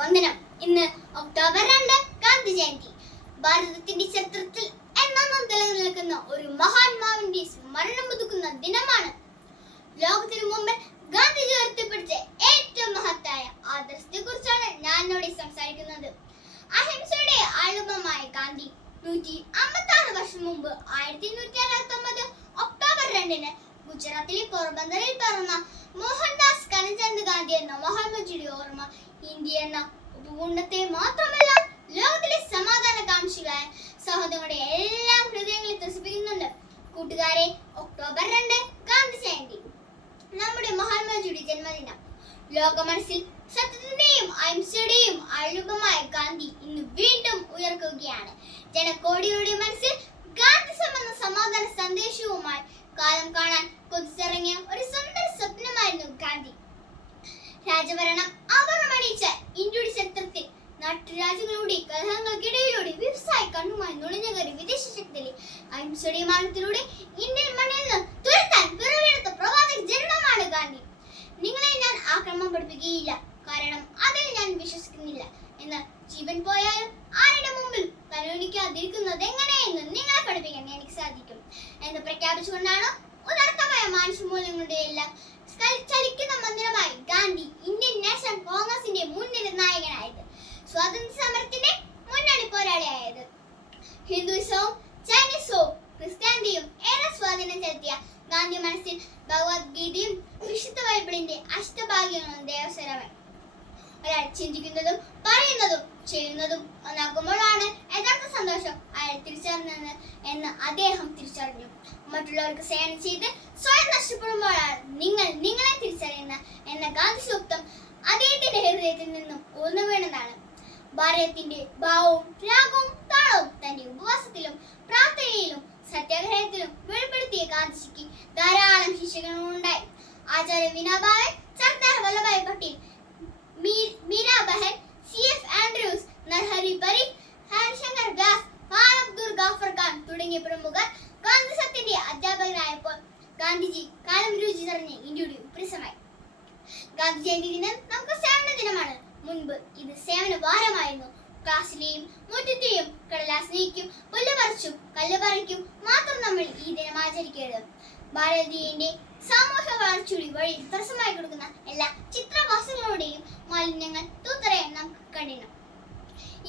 വന്ദനം. ഇന്ന് ഒക്ടോബർ രണ്ട് ഗാന്ധി ജയന്തി. ഭാരതത്തിന്റെ ചരിത്രത്തിൽ എന്നും നിലനിൽക്കുന്ന ഒരു മഹാത്മാവിന്റെ സ്മരണം പുതുക്കുന്ന ദിനമാണ്. ലോകത്തിനു മുമ്പ് ഗാന്ധിജി ഉയർത്തിപ്പിടിച്ച ഏറ്റവും മഹത്തായ ആദർശത്തെ കുറിച്ചാണ് ഞാൻ ഇവിടെ സംസാരിക്കുന്നത്. അഹിംസയുടെ ആളുമമായ ഗാന്ധി നൂറ്റി അമ്പത്തി ആറ് വർഷം മുമ്പ് ആയിരത്തി നൂറ്റി അറുപത്തി ഒമ്പത് ഒക്ടോബർ രണ്ടിന് ഗുജറാത്തിലെ പോർബന്ദറിൽ പിറന്ന മോഹൻദാസ് കരംചന്ദ് ഗാന്ധി എന്ന മഹാത്മജിയുടെ ഓർമ്മ ഇന്ത്യ എന്ന ഉപഭൂണ്ടത്തെ മാത്രമല്ല ലോകത്തിലെ സമാധാനകാംക്ഷികളായ സഹോദരങ്ങളുടെ എല്ലാം ഹൃദയങ്ങളിൽ ത്രസിപ്പിക്കുന്നുണ്ട്. കൂട്ടുകാരെ ഒക്ടോബർ രണ്ട് ഗാന്ധി ജയന്തി. നമ്മുടെ മഹാത്മാജിയുടെ ജന്മദിനം. ലോക മനസ്സിൽ സത്യത്തിന്റെയും അഹിംസയുടെയും അഴുകമായ ഗാന്ധി ഇന്ന് വീണ്ടും ഉയർക്കുകയാണ്. ജനക്കോടികളുടെ മനസ്സിൽ ഗാന്ധി സംബന്ധ സമാധാന സന്ദേശവുമായി കാലം കാണാൻ കൊതിച്ചിറങ്ങിയ ഒരു സുന്ദര സ്വപ്നമായിരുന്നു ഗാന്ധി. രാജഭരണം ഇന്ത്യയുടെ ചരിത്രത്തിൽ നാട്ടുരാജ്യങ്ങളുടെ കലഹങ്ങൾക്കിടയിലൂടെ വ്യവസായ കണ്ണുമായി നുഴഞ്ഞുകയറി വിദേശ ശക്തിയിലെ അഹിംസയുടെ മാർഗത്തിലൂടെ ഇന്ത്യൻ മണ്ണിൽ നിന്ന് തുരത്താൻ പിറവിയെടുത്ത പ്രവാചക ജന്മമാണ് ഗാന്ധി. നിങ്ങളെ ഞാൻ ആക്രമണം പഠിപ്പിക്കുകയില്ല. കാരണം അതിൽ ഞാൻ വിശ്വസിക്കുന്നില്ല. എന്നാൽ ജീവൻ പോയാലും ആരുടെ മുമ്പിൽ തലോണിക്കാതിരിക്കുന്നത് എങ്ങനെയെന്ന് നിങ്ങളെ പഠിപ്പിക്കാൻ എനിക്ക് സാധിക്കും. എന്ന് പ്രഖ്യാപിച്ചുകൊണ്ടാണ് ഉദാർത്തമായ മാനുഷ്യ മൂല്യങ്ങളുടെ എല്ലാം ചലിക്കുന്ന മന്ദിരമായി ഗാന്ധി ഹിന്ദുയിസവും ചൈനീസവും ക്രിസ്ത്യാനിയും ഏറെ സ്വാധീനം ചെലുത്തിയ ഗാന്ധി മനസ്സിൽ ഭഗവത്ഗീതയും വിശുദ്ധ ബൈബിളിന്റെ അഷ്ടഭാഗ്യങ്ങളും ദേവസ്വരമായി ഒരാൾ ചിന്തിക്കുന്നതും പറയുന്നതും ചെയ്യുന്നതും ഒന്നാക്കുമ്പോഴാണ് യഥാർത്ഥ സന്തോഷം അയാൾ തിരിച്ചറിഞ്ഞത് എന്ന് അദ്ദേഹം തിരിച്ചറിഞ്ഞു. മറ്റുള്ളവർക്ക് സേവനം ചെയ്ത് സ്വയം നഷ്ടപ്പെടുമ്പോഴാണ് നിങ്ങൾ നിങ്ങളെ തിരിച്ചറിയുന്ന എന്ന ഗാന്ധി സൂക്തം അദ്ദേഹത്തിന്റെ ഹൃദയത്തിൽ നിന്നും ഊർന്നു വീണതാണ്. ഭാരതത്തിന്റെ ഭാവവും രാഗവും ശിഷ്യകളുണ്ടായി ആചാര്യ വിനോബാവൻ Sardar Vallabhbhai Patel me- Mirabehn C F Andrews Narhari പരി ഹരിശങ്കർ വ്യാസ് ഖാൻ അബ്ദുൾ ഗാഫർ ഖാൻ തുടങ്ങിയ പ്രമുഖർ ഗാന്ധി സത്യന്റെ അധ്യാപകനായപ്പോൾ ഗാന്ധിജി കാലം രുചി തെറിഞ്ഞ് ഇന്ത്യയുടെ ഉപ്രസമായി. ഗാന്ധി ജയന്തി ദിനം നമുക്ക് സേവന ദിനമാണ്. മുൻപ് ഇത് സേവന വാരമായിരുന്നു ക്ലാസ്സിലെയും മുറ്റത്തെയും കടലാസ് നീക്കും പുല്ല് പറിച്ചും കല്ല് പറിക്കും മാത്രം നമ്മൾ ഈ ദിനം ആചരിക്കരുത്. ഭാരതീയന്റെ സാമൂഹ്യ വളർച്ചയുടെ വഴി തടസ്സമായി കൊടുക്കുന്ന എല്ലാ ചിത്രവാസങ്ങളുടെയും മാലിന്യങ്ങൾ തൂത്തറയാൻ നമുക്ക് കഴിയണം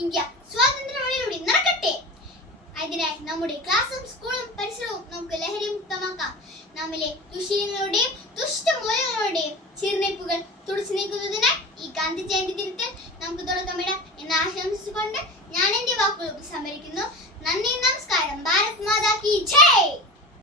ഇന്ത്യ സ്വാതന്ത്ര്യ വഴിയിലൂടെ നടക്കട്ടെ. അതിനായി നമ്മുടെ ക്ലാസും സ്കൂളും പരിസരവും നമുക്ക് ലഹരി മുക്തമാക്കാം. നമ്മിലെ ദുശീലങ്ങളുടെയും ദുഷ്ടമൂലങ്ങളുടെയും ചീർണിപ്പുകൾ തുടച്ചു നീക്കുന്നതിനായി ഈ ഗാന്ധി ജയന്തി ദിനത്തിൽ നമുക്ക് തുടക്കമിടാം എന്ന് ആശംസിച്ചുകൊണ്ട് ഞാൻ എന്റെ വാക്കുകൾ ഉപസംഹരിക്കുന്നു. നന്ദി നമസ്കാരം. ഭാരത് മാതാ കി ജയ്!